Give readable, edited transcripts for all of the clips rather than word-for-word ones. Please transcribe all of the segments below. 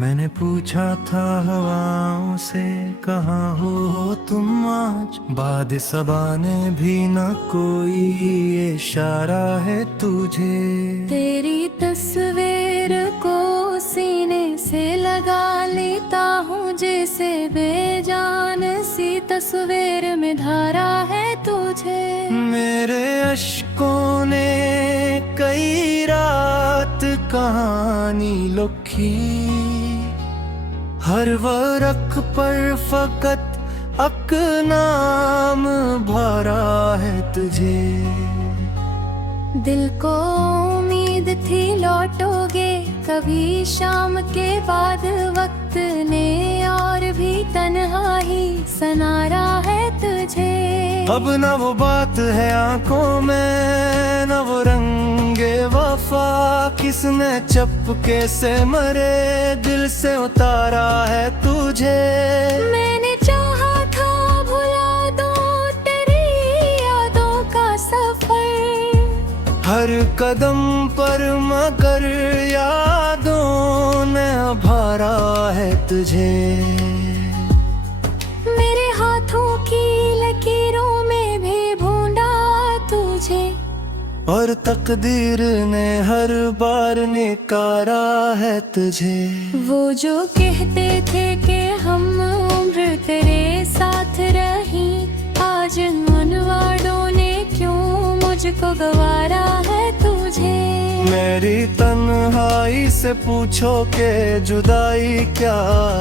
मैंने पूछा था हवाओं से, कहाँ हो तुम आज। बाद सबा ने भी न कोई इशारा है तुझे। तेरी तस्वीर को सीने से लगा लेता हूँ, जैसे बेजान सी तस्वीर में धारा है तुझे। मेरे अश्कों ने कई रात कहानी लिखी, हर वर्क पर फकत अक नाम भरा है तुझे। दिल को उम्मीद थी लौटोगे कभी शाम के बाद, वक्त ने और भी तन्हाई सनारा है तुझे। अब न वो बात है आंखों में, न वो रंगे वफा, किसने चपके से मरे दिल से उतारा है तुझे। मैंने चाहा था भुला दूं तेरी यादों का सफर, हर कदम पर मगर यादों ने भरा है तुझे। मेरे हाथों की लकीरों में भी ढूंढा तुझे, और तकदीर ने हर बार निकारा है तुझे। वो जो कहते थे कि हम उम्र तेरे साथ रही, आज उन वादों ने क्यों मुझको गवारा है तुझे। मेरी तन्हाई से पूछो के जुदाई क्या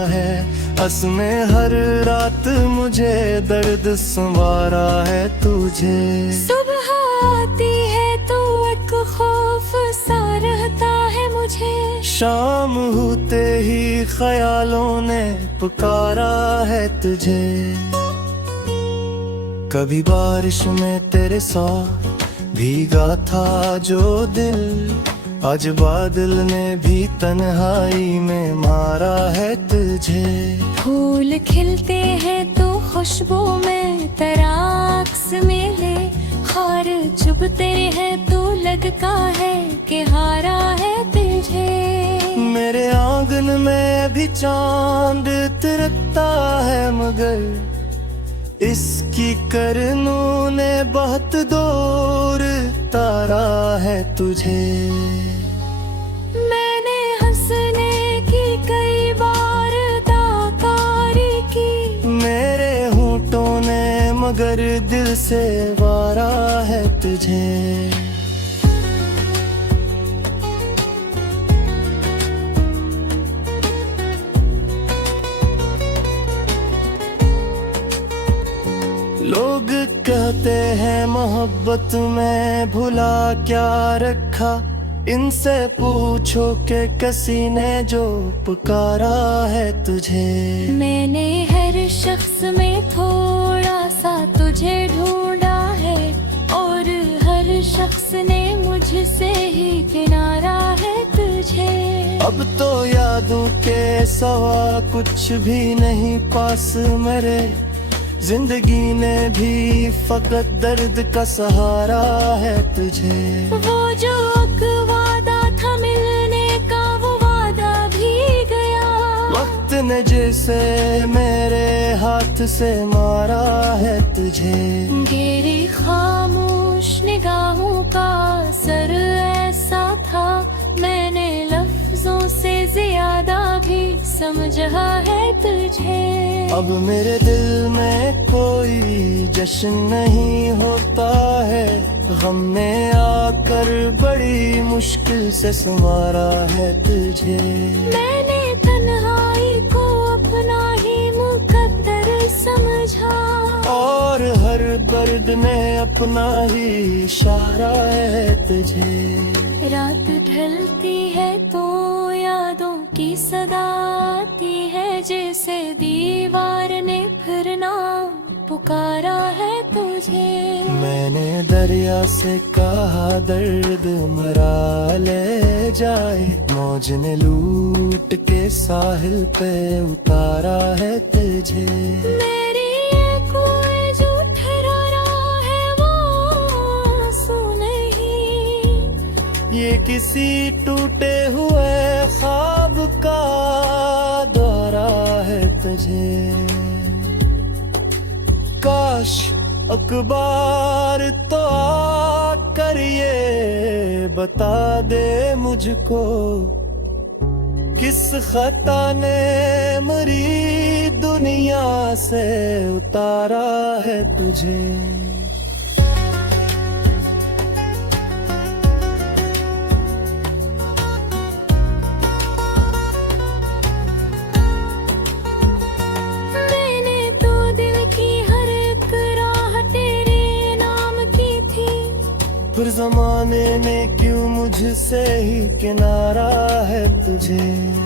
है, हंसने हर रात मुझे दर्द संवारा है तुझे। सुबह आती है तो एक खौफ सा रहता है मुझे, शाम होते ही ख्यालों ने पुकारा है तुझे। कभी बारिश में तेरे साथ भीगा था जो दिल, आज बादल ने भी तन्हाई में मारा है तुझे। फूल खिलते हैं तो खुशबू में तराक्स मिले, हार चुभते हैं तो लगता है कि हारा है तुझे। मेरे आंगन में भी चांद तिरकता है, मगर इसकी करनों ने बहुत दूर तारा है तुझे। मैंने हंसने की कई बार ताकारी की, मेरे होंठों ने मगर दिल से वारा है तुझे। लोग कहते हैं मोहब्बत में भुला क्या रखा, इनसे पूछो कि किसी ने जो पुकारा है तुझे। मैंने हर शख्स में थोड़ा सा तुझे ढूंढा है, और हर शख्स ने मुझसे ही किनारा है तुझे। अब तो यादों के सवा कुछ भी नहीं पास मेरे, जिंदगी ने भी फकत दर्द का सहारा है तुझे। वो जो वादा था मिलने का, वो वादा भी गया, वक्त ने जैसे मेरे हाथ से मारा है तुझे। मेरी खामोश निगाहों का असर ऐसा था, मैंने लफ्जों से ज्यादा भी समझा है तुझे। अब मेरे दिल में कोई जश्न नहीं होता है, गम ने आकर बड़ी मुश्किल से संवारा है तुझे। मैंने तन्हाई को अपना ही मुकद्दर समझा, और हर दर्द ने अपना ही इशारा है तुझे। रात ढलती है तो यादों की सदा आती है, जैसे दीवार ने फिर नाम पुकारा है तुझे। मैंने दरिया से कहा दर्द मरा ले जाए, मौज ने लूट के साहिल पे उतारा है तुझे। मेरी कोई जो ठहरा है वो आंसू नहीं, ये किसी टूटे हुए ख्वाब का दौरा है तुझे। काश अखबार तो आकर ये बता दे मुझको, किस खता ने मेरी दुनिया से उतारा है तुझे। फिर जमाने ने क्यों मुझसे ही किनारा है तुझे।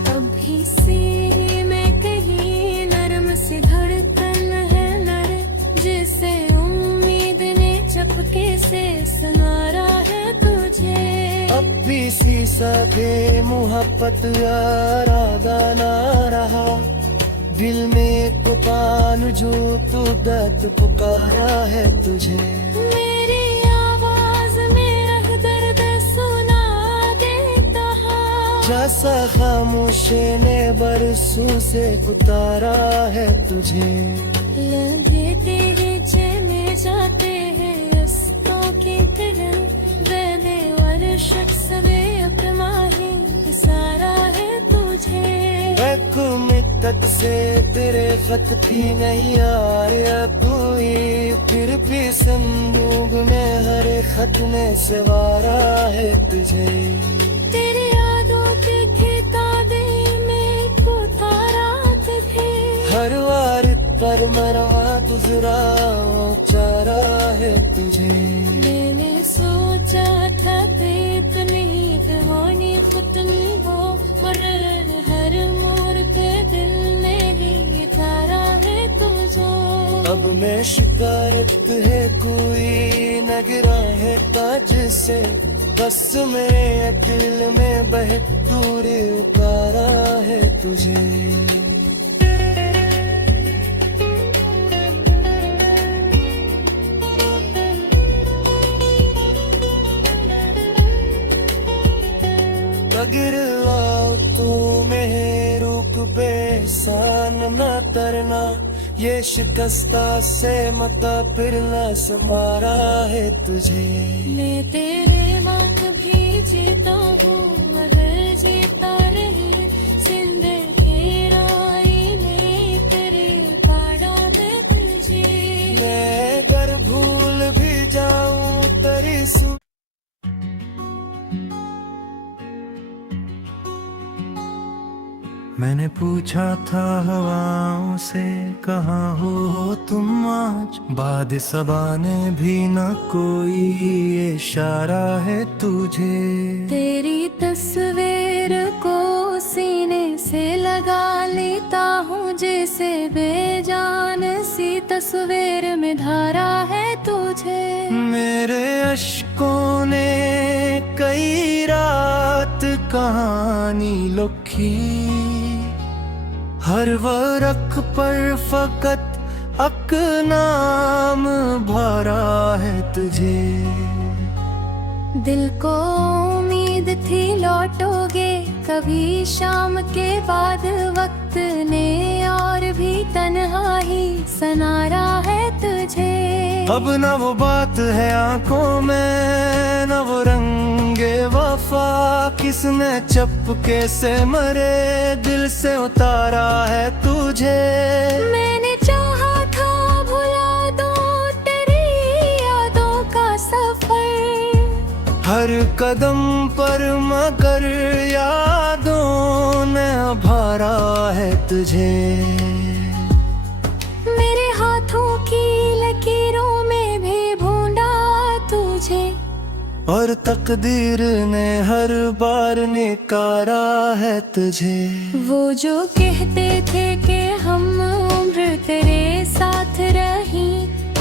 अभी से मैं कहीं नरम सी धड़कन है लड़े, जिसे उम्मीद ने चपके से सनारा है तुझे। अब भी शीशा के मोहब्बत यारादा ना रहा, दिल में कुपान जो तू दर्द पुकारा है तुझे। जैसा खामोशी ने बरसों से उतारा है तुझे। लगे तेरे चले जाते हैं रस्तों की तरह, दे और शख्स वे अपना ही सारा है तुझे। एक मिद्दत से तेरे खत भी नहीं आया कोई, फिर भी संदूक में हर खत में सवारा है तुझे। हर वार पर मरवा गुजरा चारा है तुझे। मैंने सोचा था इतनी होनी खुद नहीं हो, मगर हर मोड़ पे दिल ने ही तारा है तुझे। अब मैं शिकायत है कोई नगरा है ताज से, बस मेरे दिल में बह दूर उतारा है तुझे। अगर आओ तू में रुक बेसान न तरना, ये शिकस्ता से मत फिरना समारा है तुझे। मैं तेरे वक्त भी जीता हूँ मगर जीता रही, जिंदगी राई में तेरे पाड़ा दे तुझे। मैं अगर भूल भी जाऊँ तेरी मैंने पूछा था हवाओं से कहाँ हो तुम आज, बाद सबा ने भी न कोई इशारा है तुझे। तेरी तस्वीर को सीने से लगा लेता हूँ, जैसे बेजान सी तस्वीर में धारा है तुझे। मेरे अश्कों ने कई रात कहानी लिखी, हर वर्क पर फकत अक नाम भरा है तुझे। दिल को उम्मीद थी लौटोगे कभी शाम के बाद, वक्त ने और भी तन्हाई सनारा है तुझे। अब न वो बात है आंखों में, न वो रंगे वफा, किसने चपके से मरे दिल से उतारा है तुझे। मैंने चाहा था भुला दूं तेरी यादों का सफर, हर कदम पर मगर यादों ने भरा है तुझे। मेरे हाथों की लकीरों में भी भूंडा तुझे, और तकदीर ने हर बार निकारा है तुझे। वो जो कहते थे कि हम उम्र तेरे साथ रही,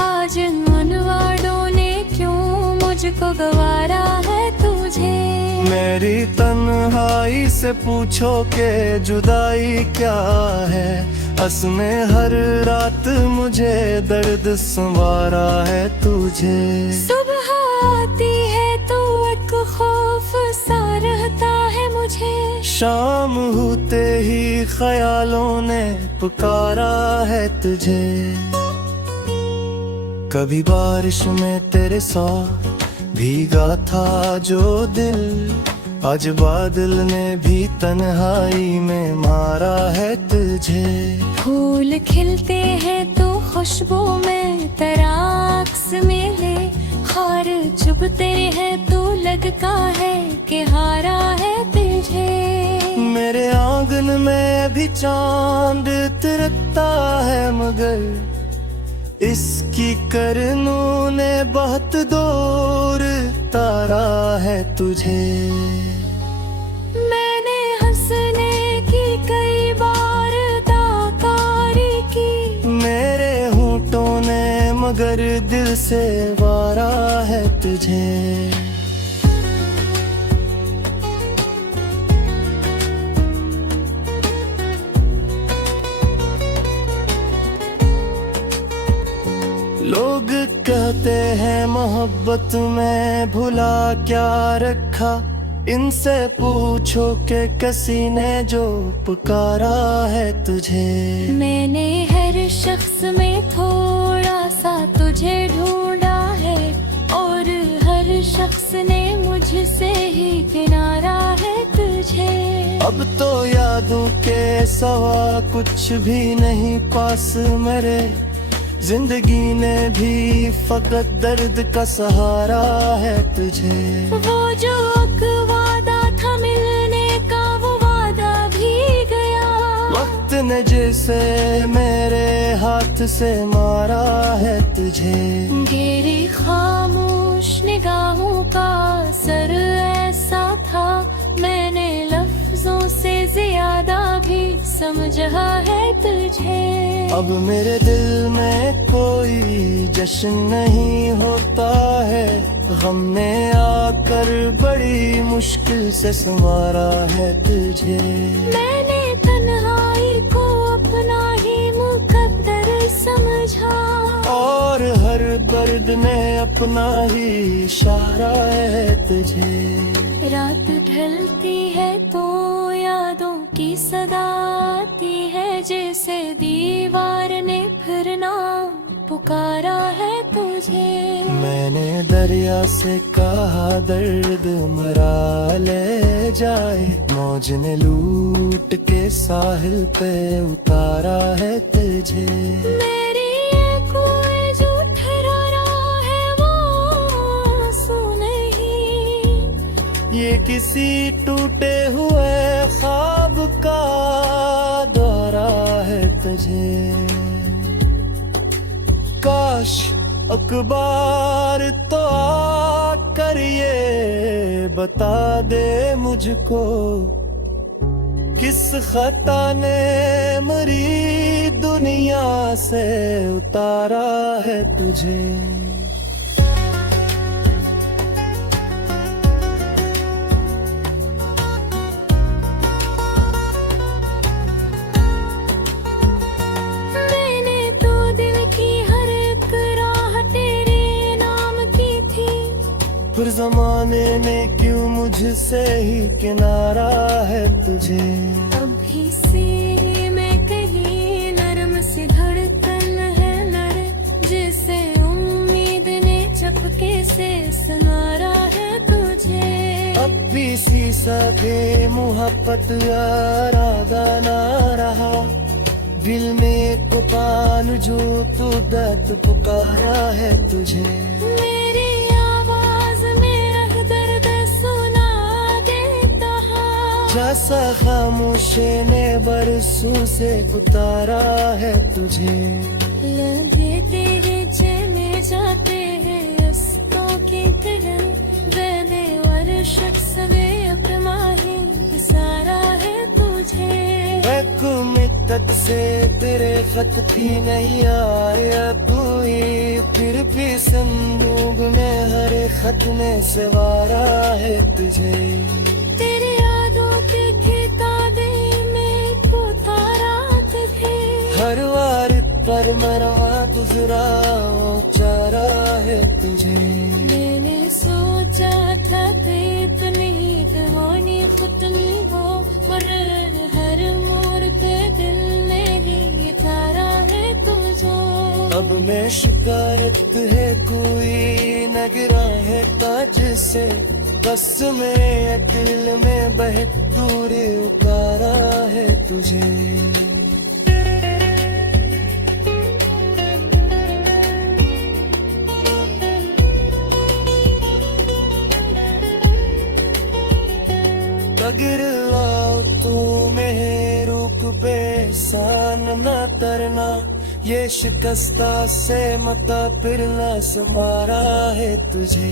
आज उन वादों ने क्यों मुझको गवारा है तुझे। मेरी तन्हाई से पूछो के जुदाई क्या है, में हर रात मुझे दर्द संवारा है तुझे। सुबह आती है तो एक खौफ शाम होते ही ख्यालों ने पुकारा है तुझे। कभी बारिश में तेरे साथ भीगा था जो दिल, आज बादल ने भी तन्हाई में मारा है तुझे। फूल खिलते हैं तो खुशबू में तराक्स मिले, खार चुभते हैं तो लगता है कि हारा है तुझे। मेरे आंगन में भी चांद तिरकता है मगर इसकी करनों ने बहुत दूर तारा है तुझे। मैंने हंसने की कई बार ताकारी की, मेरे होंठों ने मगर दिल से वारा है तुझे। लोग कहते हैं मोहब्बत में भुला क्या रखा, इनसे पूछो कि किसी ने जो पुकारा है तुझे। मैंने हर शख्स में थोड़ा सा तुझे ढूंढा है, और हर शख्स ने मुझसे ही किनारा है तुझे। अब तो यादों के सवा कुछ भी नहीं पास मेरे, जिंदगी ने भी फकत दर्द का सहारा है तुझे। वो जो वादा था मिलने का वो वादा भी गया, वक्त ने जैसे मेरे हाथ से मारा है तुझे। गेरी खामोश निगाहों का असर ऐसा था, मैंने लफ्जों से ज्यादा भी समझा है तुझे। अब मेरे दिल में कोई जश्न नहीं होता है, गम ने आकर बड़ी मुश्किल से संवारा है तुझे। मैंने तन्हाई को अपना ही मुकद्दर समझा, और हर दर्द ने अपना ही इशारा है तुझे। रात ढलती है तो यादों की सदा आती है, जैसे दीवार ने फिर नाम पुकारा है तुझे। मैंने दरिया से कहा दर्द मरा ले जाए, मौज ने लूट के साहिल पे उतारा है तुझे। मेरी कोई जो ठहरा है वो आंसू नहीं, ये किसी टूटे हुए ख्वाब का दौरा है तुझे। काश अखबार तो आकर ये बता दे मुझको, किस खता ने मरी दुनिया से उतारा है तुझे। फिर जमाने ने क्यों मुझसे ही किनारा है तुझे। अभी सीने में कहीं नरम सी धड़कन है नरे, जैसे उम्मीद ने चपके से सनारा है तुझे। अब भी शीशा के मुहब्बत इरादा ना रहा, दिल में तूफान जो तू दर्द पुकारा है तुझे। जैसा खामोशी ने बरसों से उतारा है तुझे। लगे तेरे चले जाते हैं रस्तों की तरह, बेदे और शख्स वे अपना ही सारा है तुझे। मित्तत से तेरे खत भी नहीं आया कोई, फिर भी संदूक में हर खत में सवारा है तुझे। हर वार पर मरवा दूसरा चारा है तुझे। मैंने सोचा था ते इतनी होनी खुद नहीं हो, अब मैं शिकारत है कोई नगरा है ताज से, बस मेरे दिल में बह दूर उतारा है तुझे। अगर आओ तू मेरे रूप पे सान न तरना, ये शिकस्ता से मता फिरना समारा है तुझे।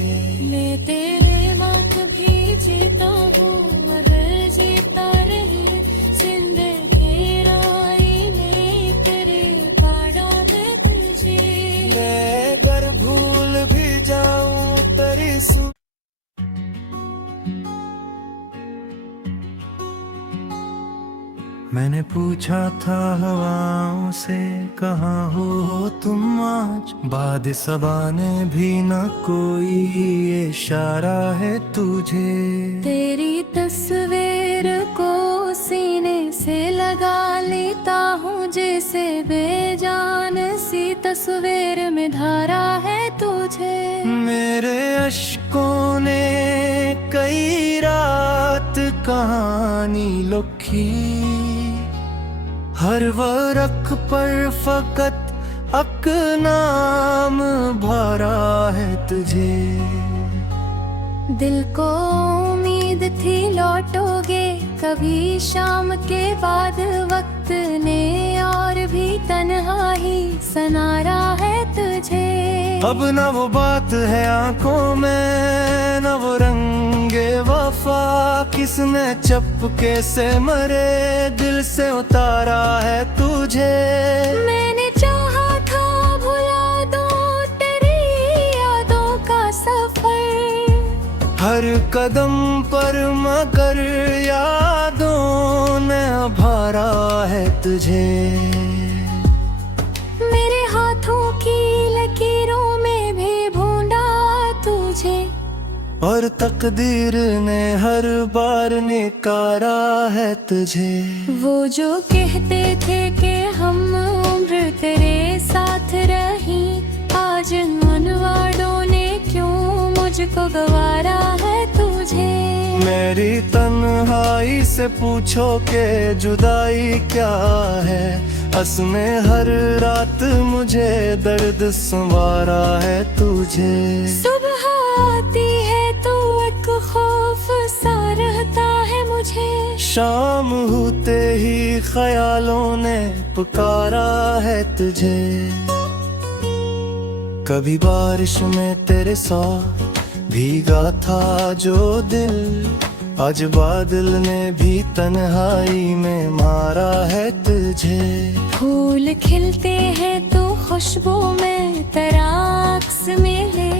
मैं तेरे वक्त भी जीता हूँ मगर जीता नहीं, जिंदगी राई ने तेरे पाड़ा है तुझे। मैं अगर भूल भी जाऊं तेरी मैंने पूछा था हवाओं से कहाँ हो तुम आज, बाद सबा ने भी न कोई इशारा है तुझे। तेरी तस्वीर को सीने से लगा लेता हूँ, जैसे बेजान सी तस्वीर में धारा है तुझे। मेरे अश्कों ने कई रात कहानी लिखी, हर वर्क पर फकत अक नाम भरा है तुझे। दिल को उम्मीद थी लौटोगे कभी शाम के बाद, वक्त ने और भी तन्हाई सनारा है तुझे। अब न वो बात है आंखों में, न वो रंगे वफा, किसने चपके से मरे दिल से उतारा है तुझे। मैंने चाहा था भुला दो तेरी यादों का सफर, हर कदम पर मगर यादों ने भरा है तुझे। मेरे हाथों की लकीरों में भी ढूंढा तुझे, और तकदीर ने हर बार निकारा है तुझे। वो जो कहते थे कि हम उम्र तेरे साथ रही, आज मनवाड़ों ने क्यों मुझको गवारा है तुझे। मेरी तन्हाई से पूछो के जुदाई क्या है, असने हर रात मुझे दर्द संवारा है तुझे। सुबह आती है तो एक खौफ सा रहता है मुझे, शाम होते ही ख्यालों ने पुकारा है तुझे। कभी बारिश में तेरे साथ भीगा था जो दिल, आज बादल ने भी तन्हाई में मारा है तुझे। फूल खिलते हैं तो खुशबू में तराक्स मिले,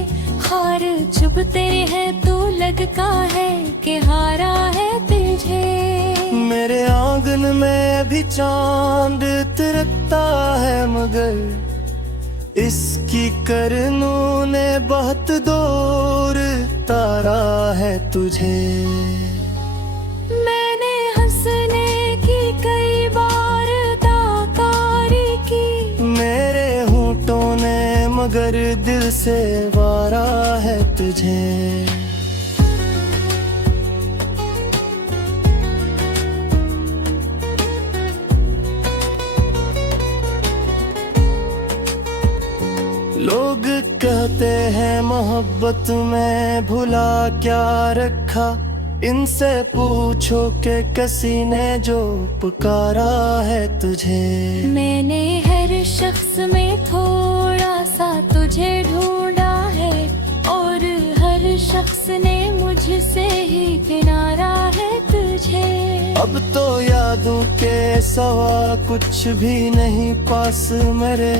हार चुभते हैं तो लगता है कि हारा है तुझे। मेरे आंगन में भी चांद तिरकता है मगर इसकी करनों ने बहुत दूर तारा है तुझे। मैंने हंसने की कई बार ताकारी की, मेरे होंठों ने मगर दिल से वारा है तुझे। लोग कहते हैं मोहब्बत में भुला क्या रखा, इनसे पूछो कि किसी ने जो पुकारा है तुझे। मैंने हर शख्स में थोड़ा सा तुझे ढूंढा है, और हर शख्स ने मुझसे ही किनारा है तुझे। अब तो यादों के सवा कुछ भी नहीं पास मेरे,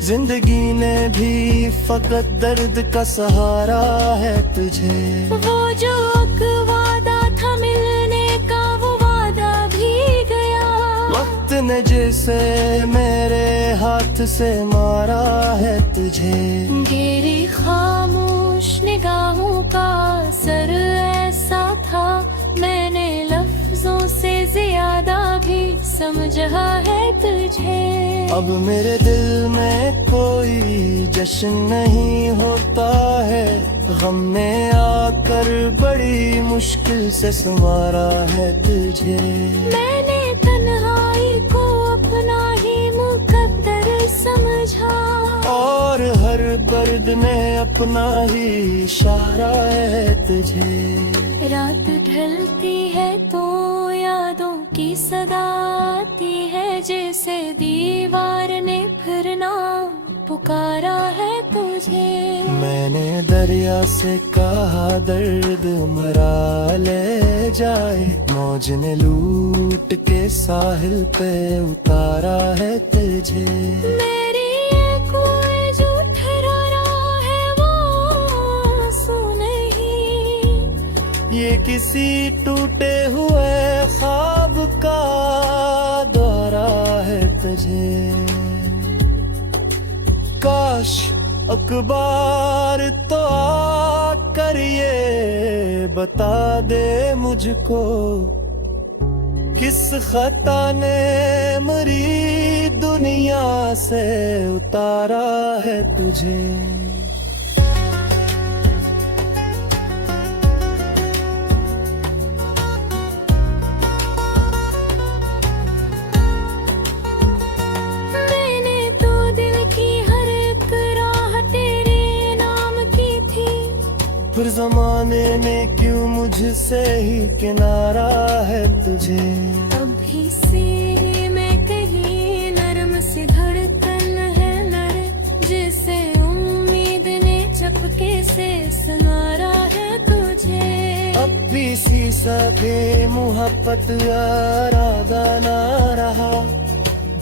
जिंदगी ने भी फकत दर्द का सहारा है तुझे। वो जो वादा था मिलने का वो वादा भी गया, वक्त ने जैसे मेरे हाथ से मारा है तुझे। घेरी खामोश निगाहों का असर ऐसा था, मैंने लफ्जों से ज्यादा भी समझा है तुझे। अब मेरे दिल में कोई जश्न नहीं होता है, गम ने आकर बड़ी मुश्किल से संवारा है तुझे। मैंने तन्हाई को अपना ही मुकद्दर समझा, और हर दर्द में अपना ही इशारा है तुझे। रात ढलती है तो यादों की सदा आती है, जैसे दीवार ने फिर ना पुकारा है तुझे। मैंने दरिया से कहा दर्द मरा ले जाए, मौज ने लूट के साहिल पे उतारा है तुझे। मेरी ये कोई जो ठहरा है वो आंसू नहीं, ये किसी टूटे हुए ख्वाब का दौरा है तुझे। काश अखबार तो आकर ये बता दे मुझको, किस खता ने मरी दुनिया से उतारा है तुझे। मैंने तो दिल की हर एक राह तेरे नाम की थी, फिर जमाने ने क्यों मुझसे ही किनारा है तुझे। अभी सीने में कहीं नरम सी धड़कन है लड़े, जिसे उम्मीद ने चपके से संवारा है तुझे। अब भी सी सके मोहब्बत यारादा ना रहा,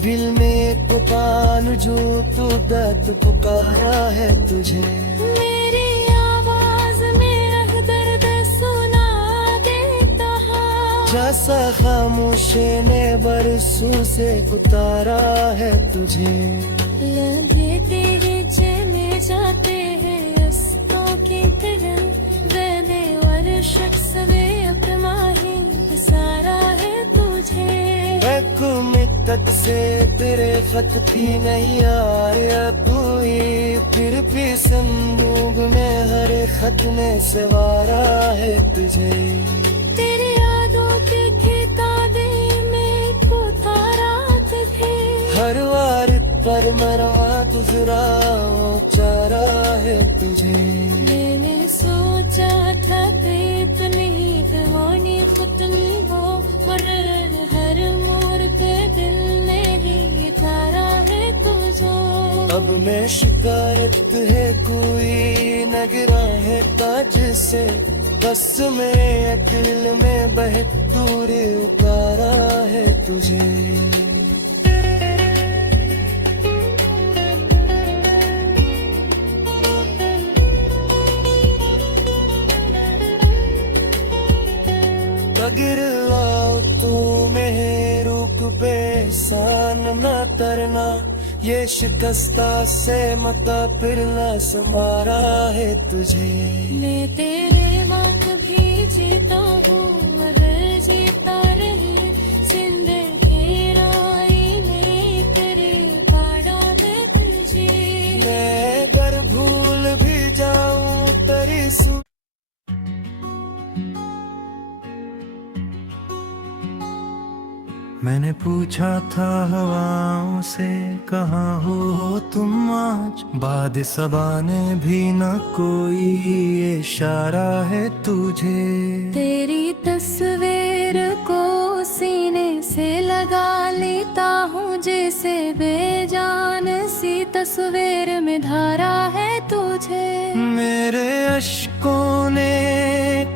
दिल में तूफान जो तू दर्द पुकारा है तुझे। मेरी आवाज में दर्द सुना देता है, जैसा खामोशी ने बरसों से उतारा है तुझे। लगे तेरे चले जाते हैं रस्तों की तरह, बेदेवर शख्स में अपना ही सारा है तुझे। मित्तत से तेरे खत थी नहीं यार पूरी, फिर भी संदूक में हर खत में सवारा है तुझे। तेरी यादों के किताबे में तो तारात थे, हर वार पर मरवा गुजरा चारा है तुझे। मैंने सोचा था कि इतनी दीवानी खुद नहीं हो, मगर हर मोड़ पे दिल ने ही तारा है तुझे। अब मैं शिकायत है कोई नगरा है ताज से, बस मेरे दिल में बह दूर उतारा है तुझे। अगर लाओ तू में रुक पे सान न तरना, ये शिकस्ता से मता फिरना संवारा है तुझे। मैं तेरे वक्त भी जीता हूँ मगर जीता रहे, जिंदगी राई ने तेरे पाड़ा दे तुझे। मैं अगर भूल भी जाऊं तेरी मैंने पूछा था हवाओं से कहाँ हो तुम आज, बाद सबा ने भी न कोई इशारा है तुझे। तेरी तस्वीर को सीने से लगा लेता हूँ, जैसे बेजान सी तस्वीर में धारा है तुझे। मेरे अश्कों ने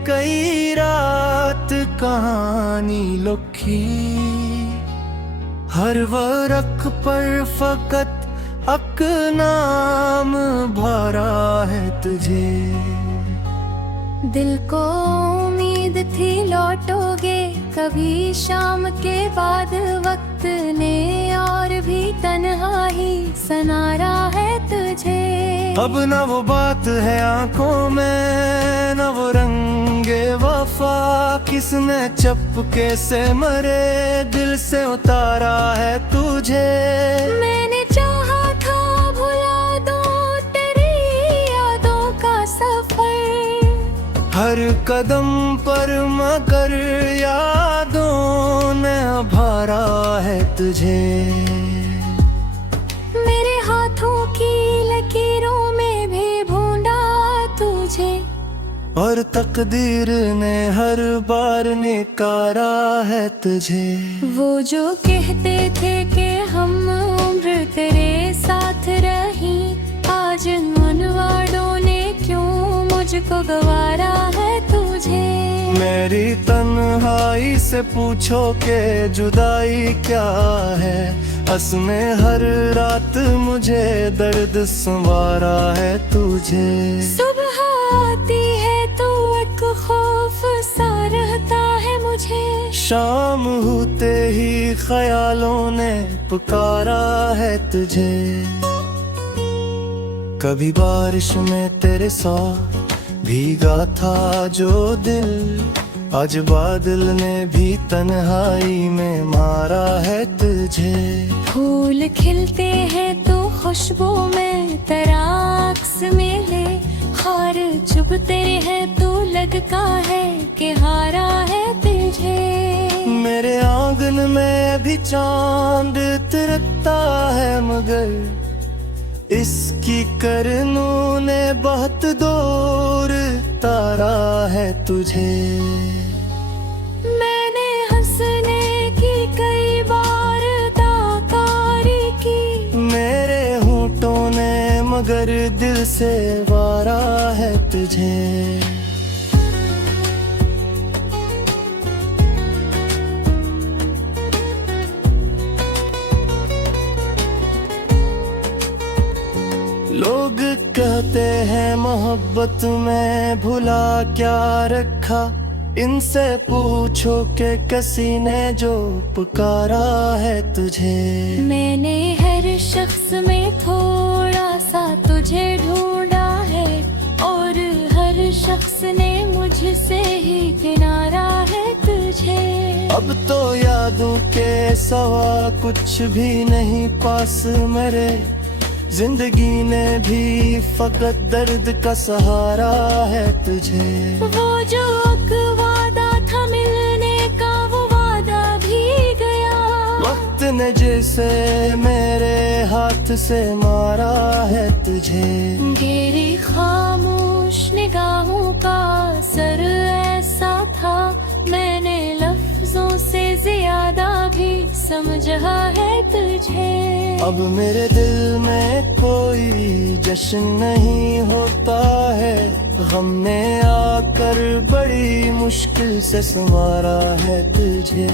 कई रात कहानी लिखी, हर वर्क पर फकत अक नाम भरा है तुझे। दिल को उम्मीद थी लौटोगे कभी शाम के बाद, वक्त ने और भी तन्हाई सनारा है तुझे। अब न वो बात है आंखों में, न वो रंगे वफा, वफा किसने चपके से मरे दिल से उतारा है तुझे। मैंने चाहा था भुला दो तेरी यादों का सफर, हर कदम पर मगर यादों ने भरा है तुझे। मेरे हाथों की लकीरों में भी ढूंढा तुझे, और तकदीर ने हर बार निकारा है तुझे। वो जो कहते थे कि हम उम्र तेरे साथ रही, आज उन वादों ने क्यों मुझको गवारा है तुझे। मेरी तन्हाई से पूछो के जुदाई क्या है, असमें हर रात मुझे दर्द संवारा है तुझे। सुबह आती है तो एक खौफ सा रहता है मुझे, शाम होते ही ख्यालों ने पुकारा है तुझे। कभी बारिश में तेरे साथ भीगा था जो दिल, आज बादल ने भी तन्हाई में मारा है तुझे। फूल खिलते हैं तो खुशबू में तराक्स मिले, हार चुभते हैं तो लगता है कि हारा है तुझे। मेरे आंगन में भी चांद तिरकता है मगर इसकी करनों ने बहुत दूर तारा है तुझे। मैंने हंसने की कई बार ताकारी की, मेरे होंठों ने मगर दिल से वारा है तुझे। लोग कहते हैं मोहब्बत में भुला क्या रखा, इनसे पूछो कि किसी ने जो पुकारा है तुझे। मैंने हर शख्स में थोड़ा सा तुझे ढूंढा है, और हर शख्स ने मुझसे ही किनारा है तुझे। अब तो यादों के सवा कुछ भी नहीं पास मेरे, जिंदगी ने भी फकत दर्द का सहारा है तुझे। वो जो एक वादा था मिलने का वो वादा भी गया, वक्त ने जैसे मेरे हाथ से मारा है तुझे। तेरी खामोश निगाहों का असर ऐसा था, मैंने लफ्जों से ज्यादा भी समझा है तुझे। अब मेरे दिल में कोई जश्न नहीं होता है, गम ने आकर बड़ी मुश्किल से संवारा है तुझे।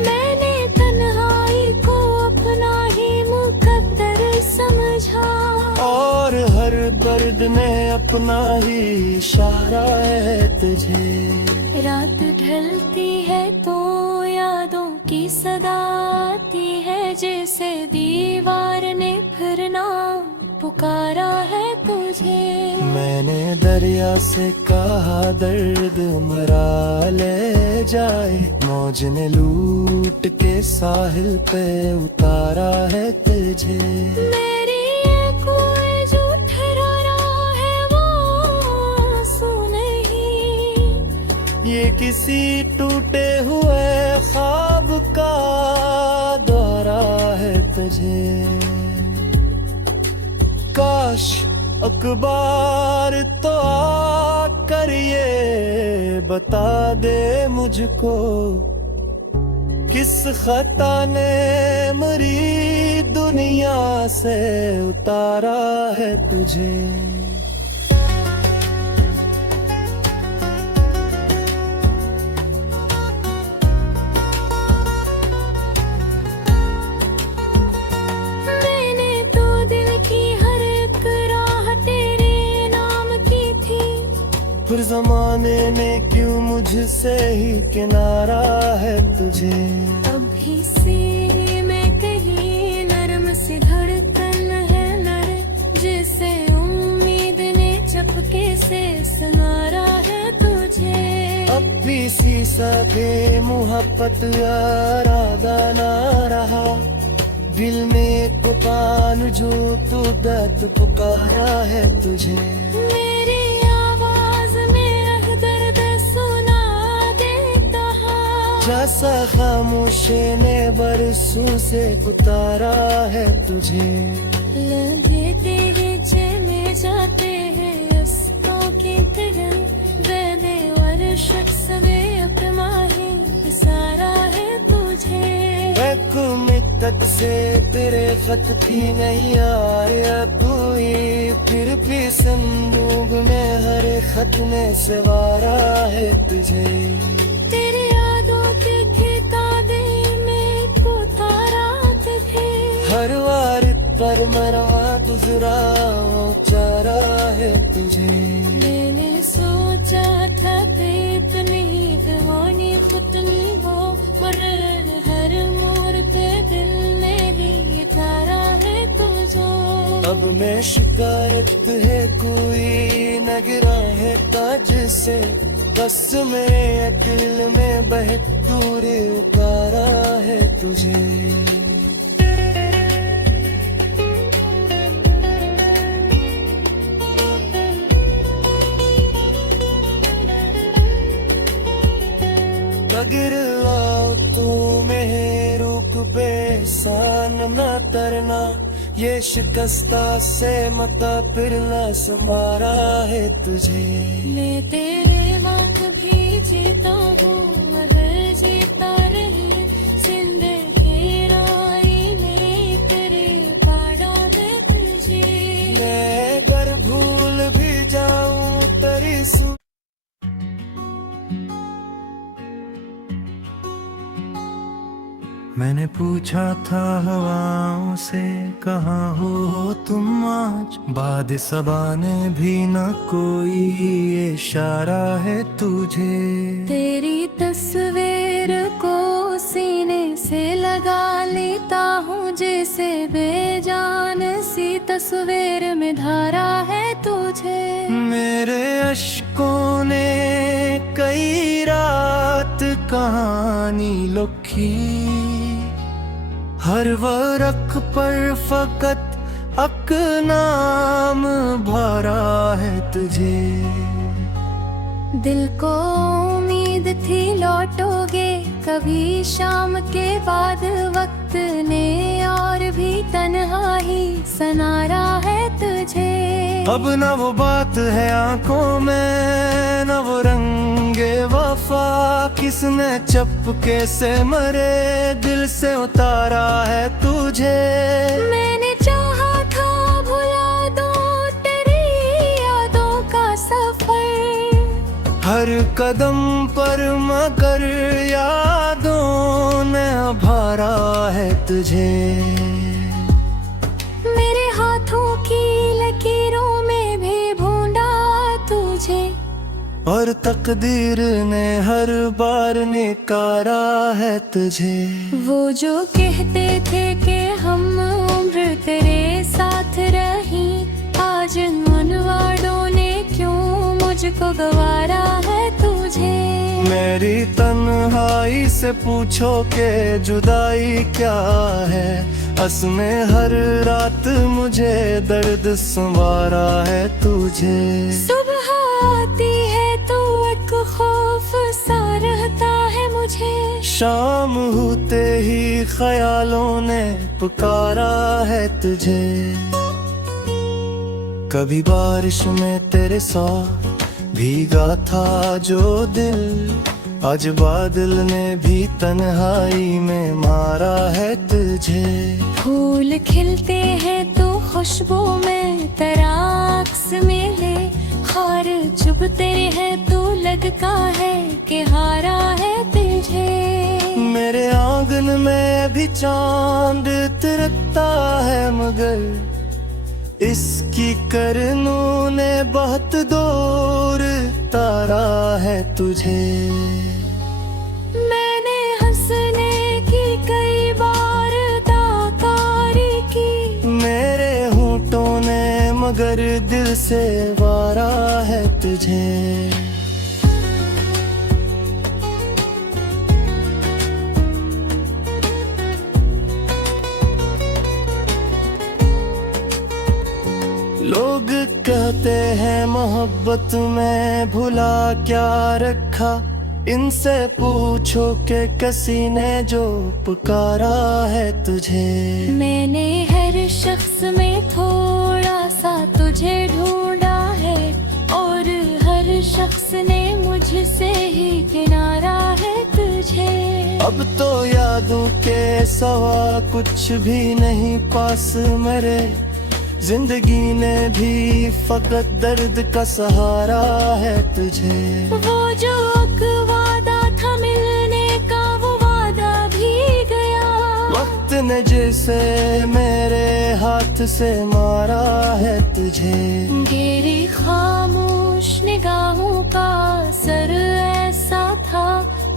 मैंने तन्हाई को अपना ही मुकद्दर समझा, और हर दर्द ने अपना ही इशारा है तुझे। रात ढलती है तो यादों की सदा आती है, जैसे दीवार ने फिर नाम पुकारा है तुझे। मैंने दरिया से कहा दर्द मरा ले जाए, मौज ने लूट के साहिल पे उतारा है तुझे। मेरी कोई जो ठहरा है वो आंसू नहीं, ये किसी टूटे हुए ख्वाब का दौरा है तुझे। काश अखबार तो आकर ये बता दे मुझको, किस खता ने मरी दुनिया से उतारा है तुझे। फिर जमाने ने क्यों मुझसे ही किनारा है तुझे। अभी से मैं कहीं नरम सी धड़कन है लड़े, जिसे उम्मीद ने चपके से संवारा है तुझे। अब भी सी सके मोहब्बत इरादा ना रहा, दिल में कुपान जो तू दर्द पुकारा है तुझे। मेरी आवाज में दर्द सुना देता है, जैसा खामोशी ने बरसों से उतारा है तुझे। लगते ही चले जाते हैं अस्तों की तरह, बेदेवर शख्स में अपना ही सारा है तुझे। तक से तेरे खत भी नहीं आया कोई, फिर भी संदूक में हर खत में सवारा है तुझे। तेरी यादों के किताबे में पुकारा तुझे, हर वार पर मरवा गुजरा चारा है तुझे। मैंने सोचा था कि इतनी दीवानी खुद नहीं हो, मगर हर मोड़ पे दिल ने ही तारा है तुझे। अब मैं शिकायत है कोई नगरा है ताज से, बस मेरे दिल में बह दूर उतारा है तुझे। अगर लाओ तू में रुक पे सान न तरना, ये शिकस्ता से मता फिरना संवारा है तुझे। मैं तेरे वक्त भी जीता हूँ मगर जीता रही, जिंदगी राई ने तेरे पाड़ा दे तुझे। मैं अगर भूल भी जाऊं तेरी मैंने पूछा था हवाओं से कहाँ हो तुम आज, बाद सबा ने भी न कोई इशारा है तुझे। तेरी तस्वीर को सीने से लगा लेता हूँ, जैसे बेजान सी तस्वीर में धारा है तुझे। मेरे अश्कों ने कई रात कहानी लिखी, हर वर्क पर फकत अक नाम भरा है तुझे। दिल को उम्मीद थी लौटोगे कभी शाम के बाद, वक्त ने और भी तन्हाई सनारा है तुझे। अब न वो बात है आंखों में, न वो रंगे वफा, किसने चपके से मरे दिल से उतारा है तुझे। मैंने चाहा था भुला दो तेरी यादों का सफर, हर कदम पर मगर यादों ने भरा है तुझे। मेरे हाथों की लकीरों में भी भूंडा तुझे, और तकदीर ने हर बार निकारा है तुझे। वो जो कहते थे कि हम उम्र तेरे साथ रही, आज उन वादों ने क्यों मुझको गवारा है तुझे। मेरी तन्हाई से पूछो के जुदाई क्या है, असमें हर रात मुझे दर्द संवारा है तुझे। सुबह आती है तो एक खौफ सा रहता है मुझे, शाम होते ही ख्यालों ने पुकारा है तुझे। कभी बारिश में तेरे साथ भीगा था जो दिल, आज बादल ने भी तन्हाई में मारा है तुझे। फूल खिलते हैं तो खुशबू में तराक्स मिले, हार चुभते हैं तो लगता है कि हारा है तुझे। मेरे आंगन में भी चांद तिरकता है मगर इसकी करनों ने बहुत दूर तारा है तुझे। मैंने हंसने की कई बार ताकारी की, मेरे होंठों ने मगर दिल से वारा है तुझे। कहते हैं मोहब्बत में भुला क्या रखा, इनसे पूछो कि किसी ने जो पुकारा है तुझे। मैंने हर शख्स में थोड़ा सा तुझे ढूंढा है, और हर शख्स ने मुझसे ही किनारा है तुझे। अब तो यादों के सिवा कुछ भी नहीं पास मेरे, जिंदगी ने भी फकत दर्द का सहारा है तुझे। वो जो वादा था मिलने का, वो वादा भी गया। वक्त ने जैसे मेरे हाथ से मारा है तुझे। तेरी खामोश निगाहों का असर ऐसा था,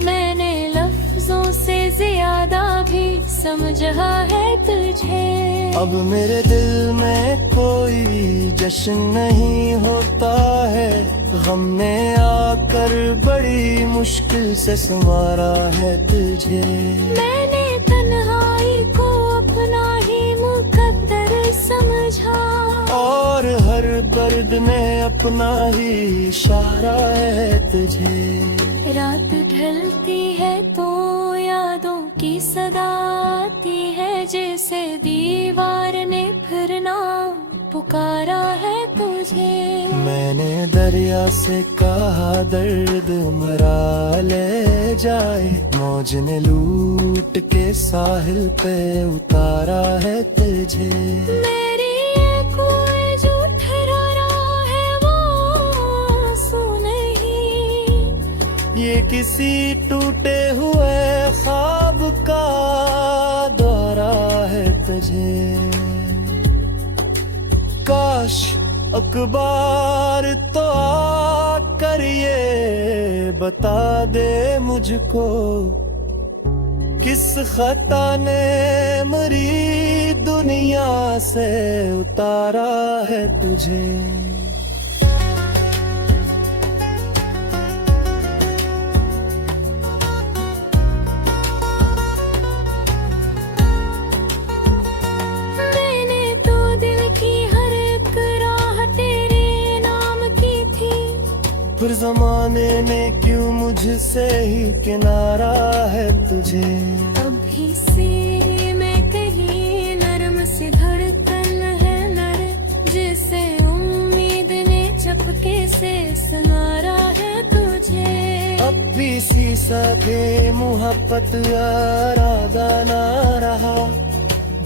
मैंने लफ्जों से ज्यादा भी समझा है तुझे। अब मेरे दिल में कोई जश्न नहीं होता है, गम ने आकर बड़ी मुश्किल से संवारा है तुझे। मैंने तन्हाई को अपना ही मुकद्दर समझा, और हर दर्द ने अपना ही इशारा है तुझे। रात ढलती है तो यादों की सदा आती है, जैसे दीवार ने फिर नाम पुकारा है तुझे। मैंने दरिया से कहा दर्द मरा ले जाए, मौज ने लूट के साहिल पे उतारा है तुझे। मेरी ये कोई जो ठहरा है वो आंसू नहीं, ये किसी टूटे हुए ख्वाब का दौरा है तुझे। काश अखबार तो आकर ये बता दे मुझको, किस खता ने मरी दुनिया से उतारा है तुझे। फिर जमाने ने क्यों मुझसे ही किनारा है तुझे। अभी से मैं कहीं नरम सी धड़कन है नर, जिसे उम्मीद ने चपके से संवारा है तुझे। अब भी शीशा के मुहब्बत इरादा ना रहा,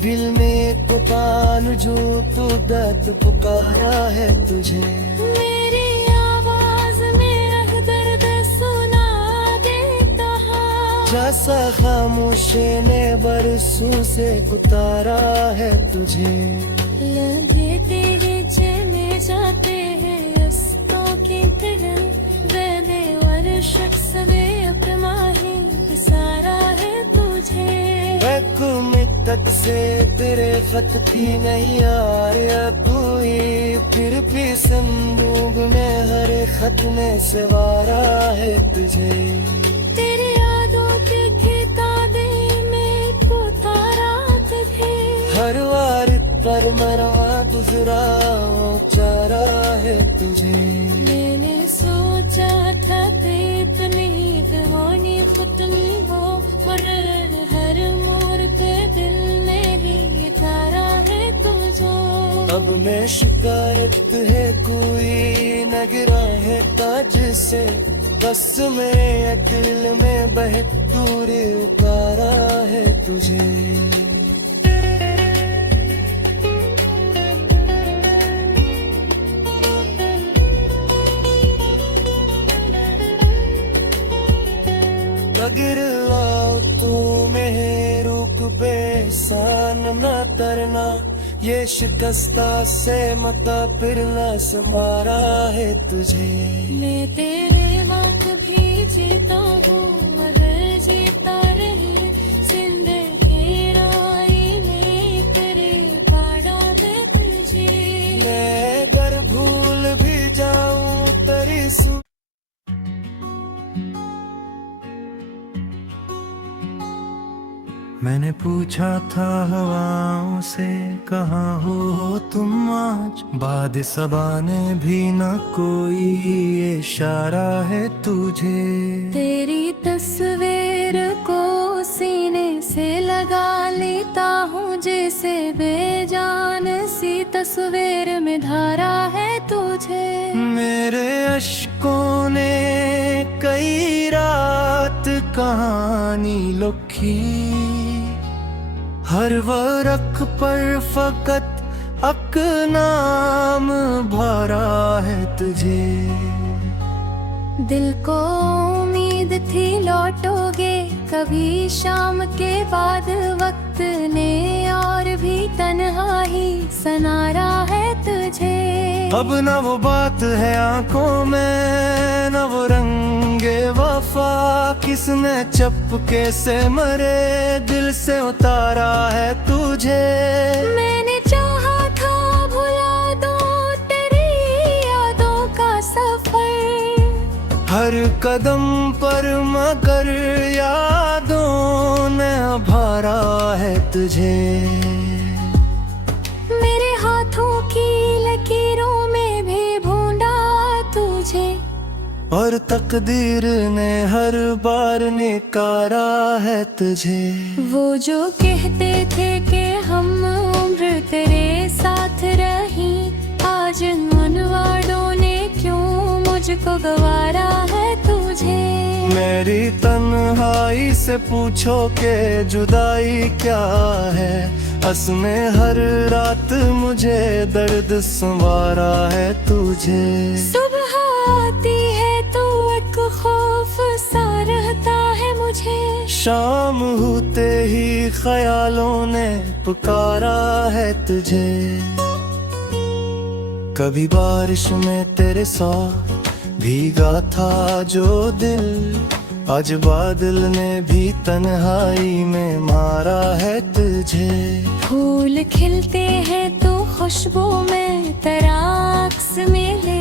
दिल में कुपान जो तू दर्द पुकारा है तुझे। जैसा खामोशी ने बरसों से उतारा है तुझे। लगे तेरे चले जाते हैं रस्तों की तरह, बेदेवर शख्स वे अपना ही सारा है तुझे। मित्तत से तेरे खत भी नहीं आ रहा कोई, फिर भी संदूक में हर खत में सवारा है तुझे। हर वार पर मरवा दूसरा चारा है तुझे। मैंने सोचा था कि इतनी दीवानी खुद में हो, मगर हर मोड़ पे दिल ने ही तारा है तुझे। अब मैं शिकायत है कोई नगरा है ताज से, बस में दिल में बह दूर उतारा है तुझे। अगर आओ तू में रुक पे सान न तरना, ये शिकस्ता से मता फिर न समारा है तुझे। मैं तेरे वक्त भी जीता हूँ मगर जीता रहे, जिंदगी राई में तेरे पाड़ा दे तुझे। मैं अगर भूल भी जाऊँ तेरी मैंने पूछा था हवाओं से कहाँ हो तुम आज, बाद सबा ने भी न कोई इशारा है तुझे। तेरी तस्वीर को सीने से लगा लेता हूँ, जैसे बेजान सी तस्वीर में धारा है तुझे। मेरे अश्कों ने कई रात कहानी लिखी, हर वर्क पर फकत अक नाम भरा है तुझे। दिल को उम्मीद थी लौटोगे कभी शाम के बाद, वक्त ने और भी तन्हाई सनारा है तुझे। अब न वो बात है आंखों में, न वो रंगे वफा, किसने चपके से मरे दिल से उतारा है तुझे। मैंने चाहा था भुला दो तेरी यादों का सफर, हर कदम पर मगर यादों ने भरा है तुझे। मेरे हाथों की लकीरों में भी ढूंढा तुझे, और तकदीर ने हर बार निकारा है तुझे। वो जो कहते थे कि हम उम्र तेरे साथ रही, आज उन वादों ने क्यों मुझको गवारा है तुझे। मेरी तन्हाई से पूछो के जुदाई क्या है, हंसने हर रात मुझे दर्द संवारा है तुझे। सुबह आती है तो एक खौफ सा रहता है मुझे, शाम होते ही ख्यालों ने पुकारा है तुझे। कभी बारिश में तेरे साथ भीगा था जो दिल, आज बादल ने भी तन्हाई में मारा है तुझे। फूल खिलते हैं तो खुशबू में तराक्स मिले,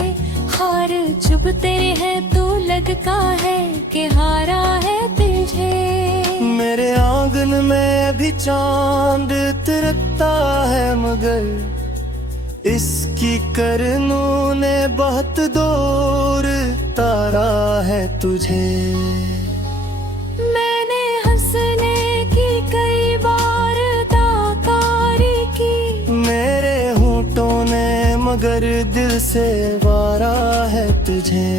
हार चुभते हैं तो लगता है कि हारा है तुझे। मेरे आंगन में भी चांद तिरकता है, मगर इसकी करनों ने बहुत दूर तारा है तुझे। मैंने हंसने की कई बार ताकारी की, मेरे होंठों ने मगर दिल से वारा है तुझे।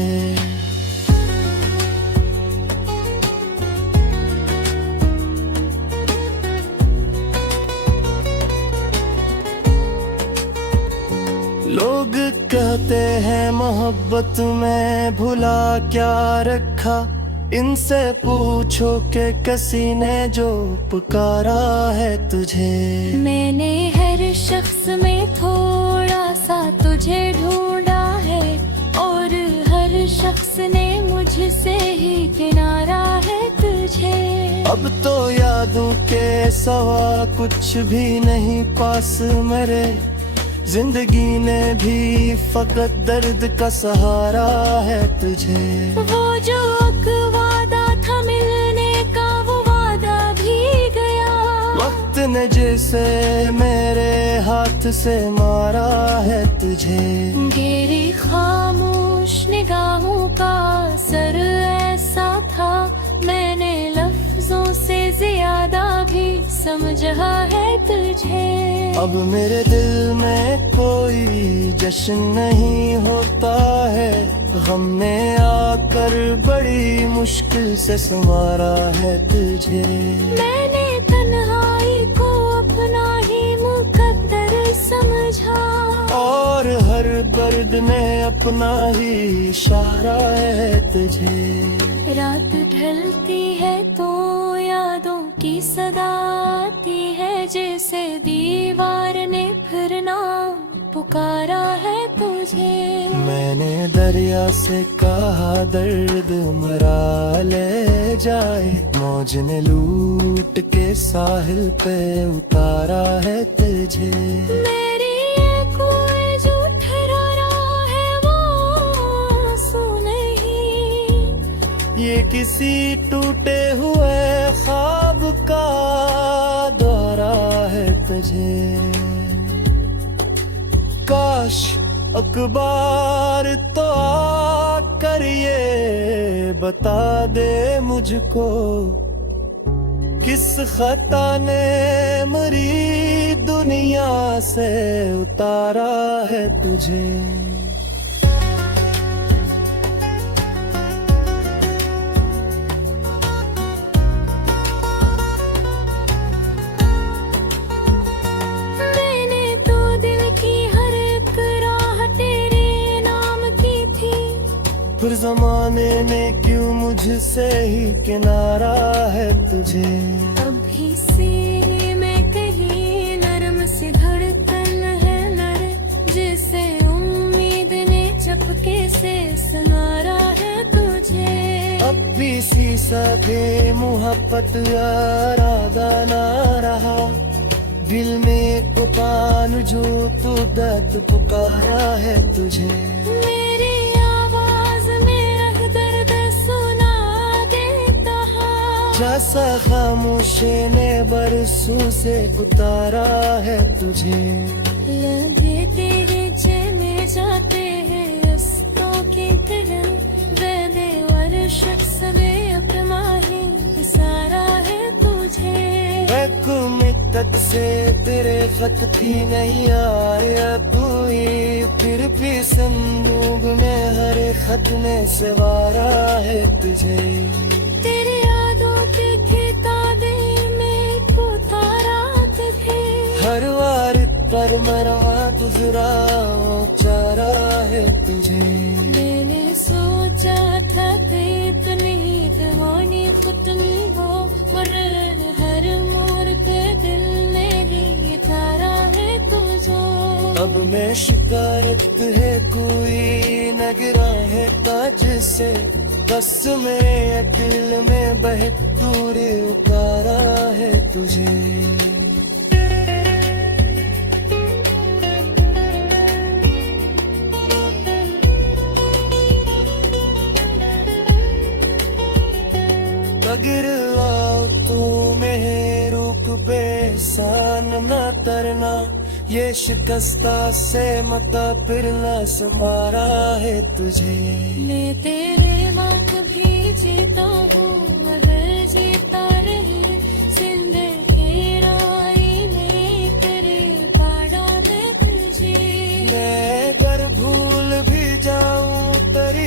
लोग कहते हैं मोहब्बत में भुला क्या रखा, इनसे पूछो कि किसी ने जो पुकारा है तुझे। मैंने हर शख्स में थोड़ा सा तुझे ढूंढा है, और हर शख्स ने मुझसे ही किनारा है तुझे। अब तो यादों के सवा कुछ भी नहीं पास मेरे, जिंदगी ने भी फकत दर्द का सहारा है तुझे। वो जो वादा था मिलने का वो वादा भी गया, वक्त ने जैसे मेरे हाथ से मारा है तुझे। मेरी खामोश निगाहों का असर ऐसा था, मैंने लफ्जों से ज्यादा भी समझा है तुझे। अब मेरे दिल में कोई जश्न नहीं होता है, गम ने आकर बड़ी मुश्किल से संवारा है तुझे। मैंने तन्हाई को अपना ही मुकद्दर समझा, और हर दर्द ने अपना ही इशारा है तुझे। रात ढलती है तो यादों की सदा आती है, जैसे दीवार ने फिर नाम पुकारा है तुझे। मैंने दरिया से कहा दर्द मरा ले जाए, मौज ने लूट के साहिल पे उतारा है तुझे। मेरी कोई जो ठहरा है वो आंसू नहीं, ये किसी टूटे हुए ख्वाब का दौरा है तुझे। काश अखबार तो आकर ये बता दे मुझको, किस खता ने मरी दुनिया से उतारा है तुझे। मैंने तो दिल की हर एक राह तेरे नाम की थी, फिर जमाने ने क्यों मुझसे ही किनारा है तुझे। अभी सीने में कहीं नरम सी धड़कन है नर, जिसे उम्मीद ने चपके से संवारा है तुझे। अब भी शीशा के मोहब्बत इरादा ना रहा, दिल में तूफान जो तू दर्द पुकारा है तुझे। मेरी आवाज में दर्द सुना देता है, जैसा खामोशी ने बरसों से उतारा है तुझे। लगे तेरे चले जाते हैं रस्तों की तरह, बेदेवर शख्स में अपना ही सारा है तुझे। एक मित्तत से तेरे खत थी नहीं यार अब हुई, फिर भी संदूक में हर खत में सवारा है तुझे। तेरी यादों के किताबे में पुकारा थे, हर वार पर मरवा गुजरा चारा है तुझे। मैंने सोचा था कि इतनी दीवानी खुदनी हो, मगर हर मोड़ पे दिल ने ही तारा है तुझे। अब मैं शिकायत है कोई नगरा है ताज से, बस मेरे दिल में बहतूर उतारा है तुझे। अगर आओ तू मेरे रूप पे सान न तरना, ये शिकस्ता से मता फिर न संवारा है तुझे। मैं तेरे वक्त भी जीता हूँ मगर जीता रहे, जिंदगी राई ने तेरे पाड़ा दे तुझे। मैं अगर भूल भी जाऊं तेरी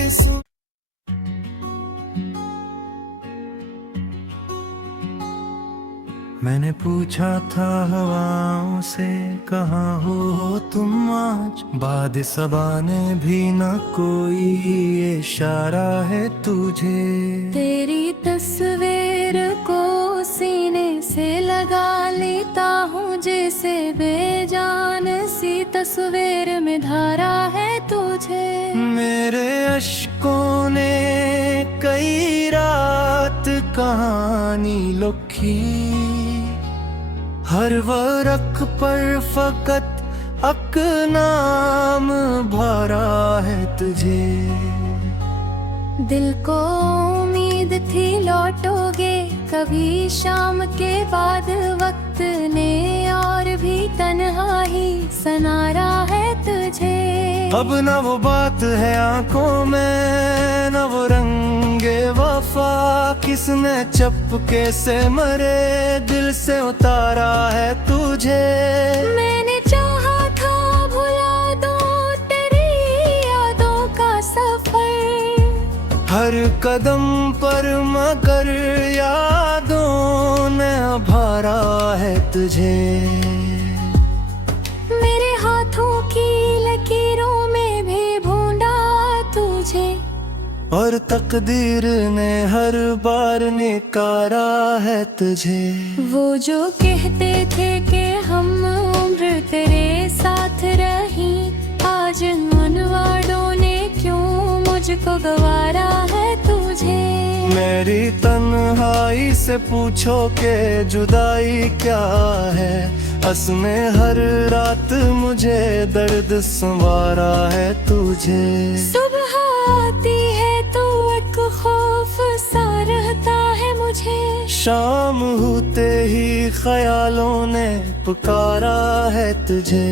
मैंने पूछा था हवाओं से कहाँ हो तुम आज, बाद सबा ने भी न कोई इशारा है तुझे। तेरी तस्वीर को सीने से लगा लेता हूँ, जैसे बेजान सी तस्वीर में धारा है तुझे। मेरे अश्कों ने कई रात कहानी लिखी, हर वर्क पर फकत अक नाम भरा है तुझे। दिल को उम्मीद थी लौटोगे कभी शाम के बाद, वक्त ने और भी तन्हाई सनारा है तुझे। अब न वो बात है आंखों में न वो रंगे वफा, किसने चपके से मरे दिल से उतारा है तुझे। मैंने चाहा था भुला दूं तेरी यादों का सफर, हर कदम पर मगर यादों ने भरा है तुझे। मेरे हाथों की लकीरों में भी भूंडा तुझे, और तकदीर ने हर बार निकारा है तुझे। वो जो कहते थे कि हम उम्र तेरे साथ रही, आज मनवाड़ों ने क्यों मुझको गवारा है तुझे। मेरी तन्हाई से पूछो के जुदाई क्या है, में हर रात मुझे दर्द संवारा है तुझे। सुबह आती है तो एक खौफ सा रहता है मुझे, शाम होते ही ख्यालों ने पुकारा है तुझे।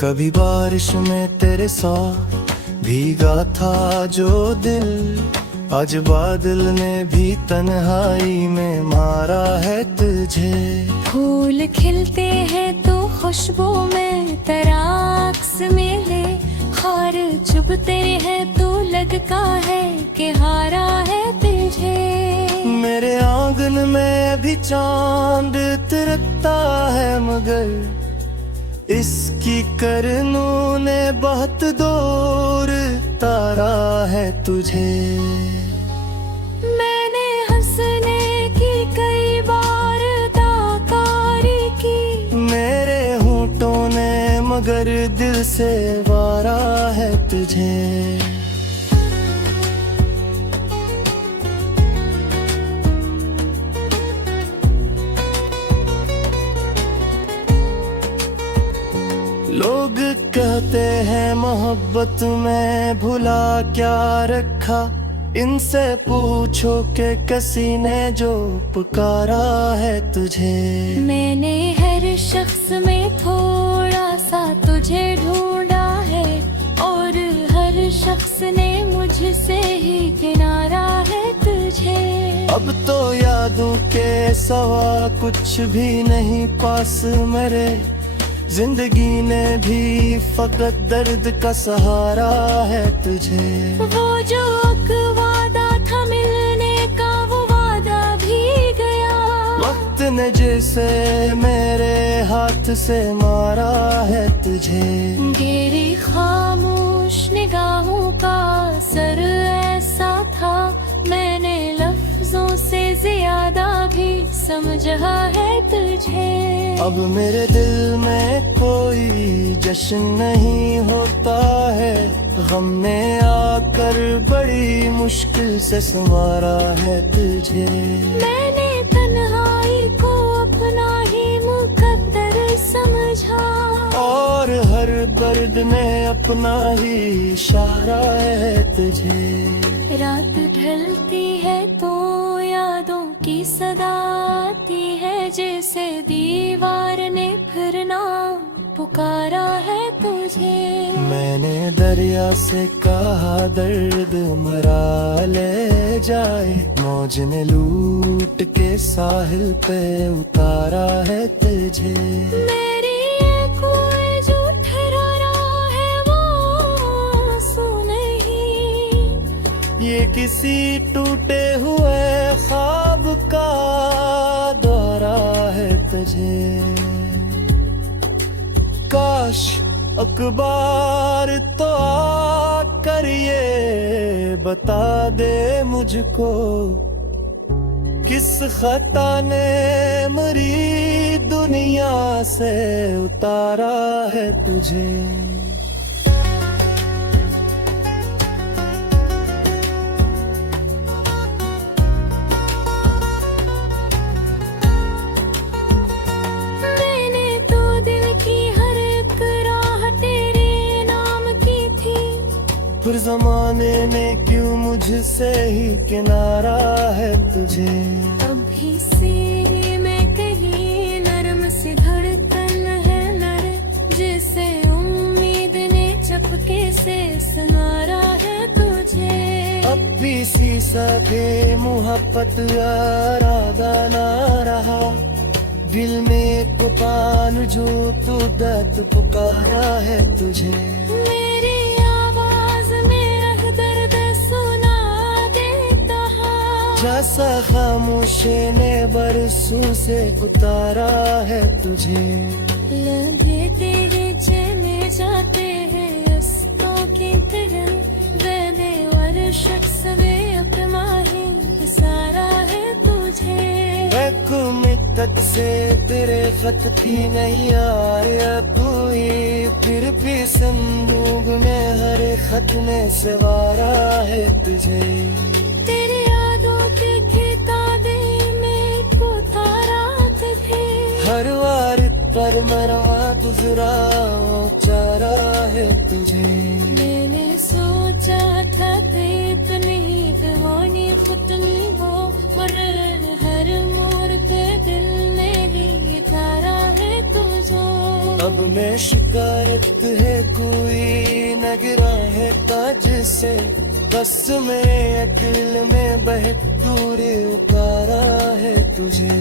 कभी बारिश में तेरे साथ भीगा था जो दिल, आज बादल ने भी तन्हाई में मारा है तुझे। फूल खिलते हैं तो खुशबू में तराक्स मिले, खार चुभते हैं तो लगता है कि हारा है तुझे। मेरे आंगन में भी चांद तिरकता है मगर इसकी करनों ने बहुत दूर तारा है तुझे। मैंने हंसने की कई बार ताकारी की, मेरे होंठों ने मगर दिल से वारा है तुझे। लोग कहते हैं मोहब्बत में भुला क्या रखा, इनसे पूछो कि किसी ने जो पुकारा है तुझे। मैंने हर शख्स में थोड़ा सा तुझे ढूंढा है, और हर शख्स ने मुझसे ही किनारा है तुझे। अब तो यादों के सवा कुछ भी नहीं पास मेरे, जिंदगी ने भी फकत दर्द का सहारा है तुझे। वो जो वादा था मिलने का वो वादा भी गया, वक्त ने जैसे मेरे हाथ से मारा है तुझे। गेरी खामोश निगाहों का असर ऐसा था, मैंने लफ्जों से ज्यादा भी समझा है तुझे। अब मेरे दिल में कोई जश्न नहीं होता है, गम ने आकर बड़ी मुश्किल से संवारा है तुझे। मैंने तन्हाई को अपना ही मुकद्दर समझा, और हर दर्द में अपना ही इशारा है तुझे। रात ढलती है तो यादों की सदा आती है, जैसे दीवार ने फिर नाम पुकारा है तुझे। मैंने दरिया से कहा दर्द मरा ले जाए, मौज ने लूट के साहिल पे उतारा है तुझे। मेरी कोई जो ठहरा है वो आंसू नहीं, ये किसी टूटे हुए ख्वाब का दौरा है तुझे। काश अखबार तो आकर ये बता दे मुझको, किस खता ने मरी दुनिया से उतारा है तुझे। फिर जमाने ने क्यों मुझसे ही किनारा है तुझे। अभी सीने में कहीं नरम सी धड़कन है नर, जिसे उम्मीद ने चपके से संवारा है तुझे। अब भी सी सके मोहब्बत इरादा ना रहा, दिल में कुपान जो तू दर्द पुकारा है तुझे। जैसा खामोशी ने बरसों से उतारा है तुझे। लगे तेरे चले जाते हैं रस्तों की तरह, बेदेवर शख्स में अपना ही सारा है तुझे। मिद्दत से तेरे खत की नहीं आया कोई, फिर भी संदूक में हर खत में सवारा है तुझे। हर वार पर मरवा गुजरा चारा है तुझे। मैंने सोचा था इतनी दीवानी खुद नहीं हो, में शिकारत है कोई नगरा है ताज से, बस मेरे दिल में बहतूर उतारा है तुझे।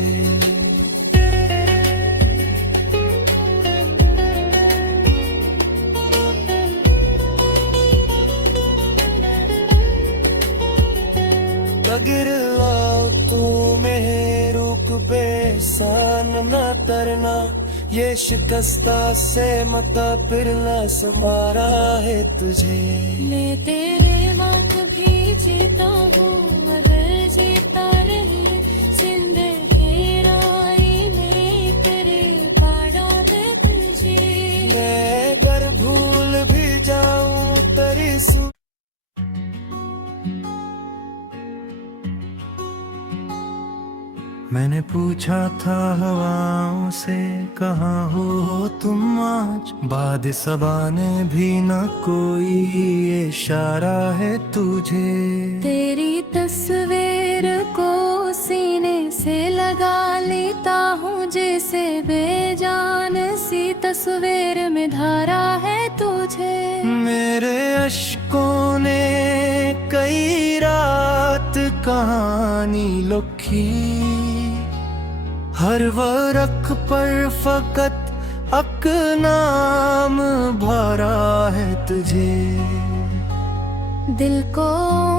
अगर लाओ तू में रुक बेसान न तरना, ये शिकस्ता से मता फिरना समारा है तुझे। मैं तेरे वक्त भी जीता हूँ मगर जीता रहे, जिंदगी राई में तेरे पाड़ा दे तुझे। मैं अगर भूल भी जाऊं तेरी मैंने पूछा था हवाओं से कहाँ हो तुम आज, बाद सबा ने भी न कोई इशारा है तुझे। तेरी तस्वीर को सीने से लगा लेता हूँ, जैसे बेजान सी तस्वीर में धारा है तुझे। मेरे अश्कों ने कई रात कहानी लिखी, हर वर्क पर फकत अक नाम भरा है तुझे। दिल को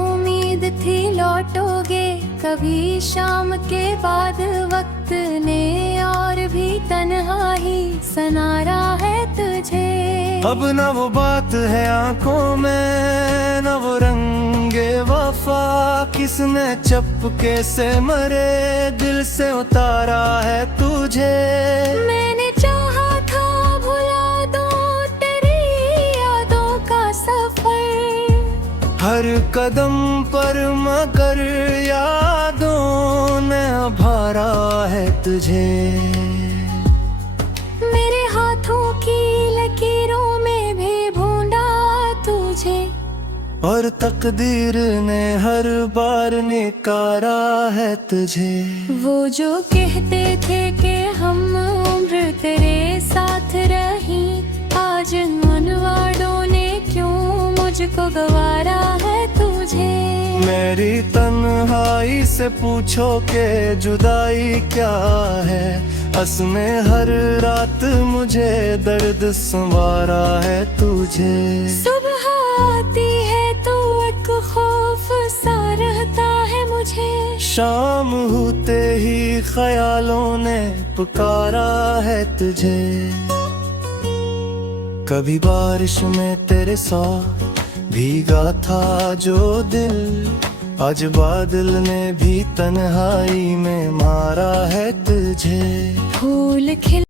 उम्मीद थी लौटोगे कभी शाम के बाद, वक्त ने और भी तन्हाई सनारा है तुझे। अब न वो बात है आंखों में, न वो रंगे वफा, किसने चपके से मरे दिल से उतारा है तुझे। मैंने चाहा था भुला दूं तेरी यादों का सफर, हर कदम पर मगर यादों ने भरा है तुझे। मेरे हाथों की लकीरों में भी भूंडा तुझे, और तकदीर ने हर बार निकारा है तुझे। वो जो कहते थे कि हम उम्र तेरे साथ रही, आज उन वादों ने क्यों मुझको गवारा है तुझे। मेरी तन्हाई से पूछो के जुदाई क्या है, में हर रात मुझे दर्द संवारा है तुझे। सुबह आती है तो एक खौफ सा रहता है मुझे, शाम होते ही ख्यालों ने पुकारा है तुझे। कभी बारिश में तेरे साथ भीगा था जो दिल, आज बादल ने भी तन्हाई में मारा है तुझे। फूल खिल